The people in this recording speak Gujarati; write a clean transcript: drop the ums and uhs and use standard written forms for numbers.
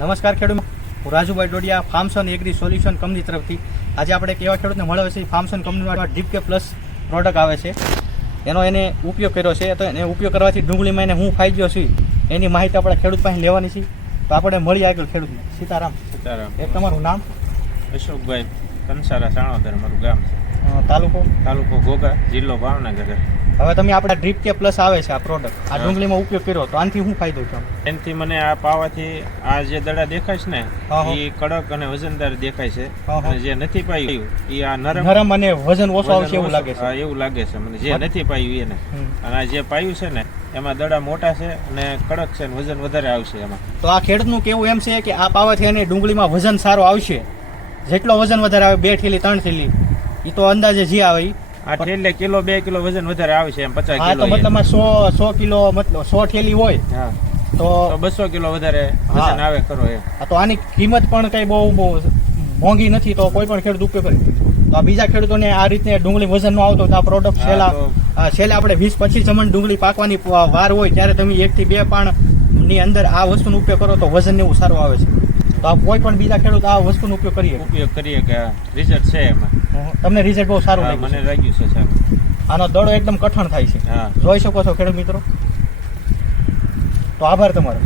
નમસ્કાર ખેડૂત, હું Rajubhai Dodiya Farmson agri solution company તરફથી આજે આપણે કેવા ખેડૂતને મળે છે. ફાર્મસન કંપનીમાં ડીપ કે પ્લસ પ્રોડક્ટ આવે છે, એને ઉપયોગ કર્યો છે. તો એને ઉપયોગ કરવાથી ડુંગળીમાં એને હું ફાયદો છું એની માહિતી આપણે ખેડૂત પાસે લેવાની છે. તો આપણે મળી આગળ ખેડૂતને. સીતારામ. એક તમારું નામ? અશોકભાઈ કંસારા સાણોદર મારું ગામ છે. તાલુકો ઘોઘા, જિલ્લો ભાવનગર. હવે તમે આપણે ડ્રીપ કે પ્લસ આવે છે આ પ્રોડક્ટ આ ડુંગળીમાં ઉપયોગ કર્યો તો આનાથી શું ફાયદો છે? એનાથી મને આ પાવાથી આ જે દડા દેખાય છે ને એ કડક અને વજનદાર દેખાય છે, અને જે નથી પાયું એ આ નરમ અને વજન ઓછો આવશે એવું લાગે છે. એવું લાગે છે મને, જે નથી પાયું એને. અને આ જે પાયું છે ને એમાં દડા મોટા છે અને કડક છે અને વજન વધારે આવશે એમાં. તો આ ખેડૂતનું કેવું એમ છે કે આ પાવાથી એને ડુંગળીમાં વજન સારો આવશે. જેટલો વજન વધારે આવે 2 થેલી 3 થેલી એ તો અંદાજે જે આવે આ ઠેલે કિલો 2 કિલો વજન વધારે આવશે એમ. 50 કિલો મતલબ 100 કિલો મતલબ 100 થેલી હોય તો 200 કિલો વધારે વજન આવે ખરો એમ. તો આની કિંમત પણ કઈ બહુ મોંઘી નથી, તો કોઈ પણ ખેડૂત ઉપયોગ કરે. તો આ બીજા ખેડૂતોને આ રીતે ડુંગળી વજન નો આવતો આ પ્રોડક્ટ છેલ્લે આપણે 20-25 મણ ડુંગળી પાકવાની વાર હોય ત્યારે તમે 1 થી 2 પાણ ની અંદર આ વસ્તુનો ઉપયોગ કરો તો વજન ને એવું સારું આવે છે. તો આ કોઈ પણ બીજા ખેડૂત આ વસ્તુનો ઉપયોગ કરીએ કે રિઝલ્ટ છે એમાં. તમને રિઝલ્ટ બહુ સારું લાગ્યું? મને લાગ્યું છે સારું. આનો દડો એકદમ કઠણ થાય છે, જોઈ શકો છો ખેડૂત મિત્રો. તો આભાર તમારો.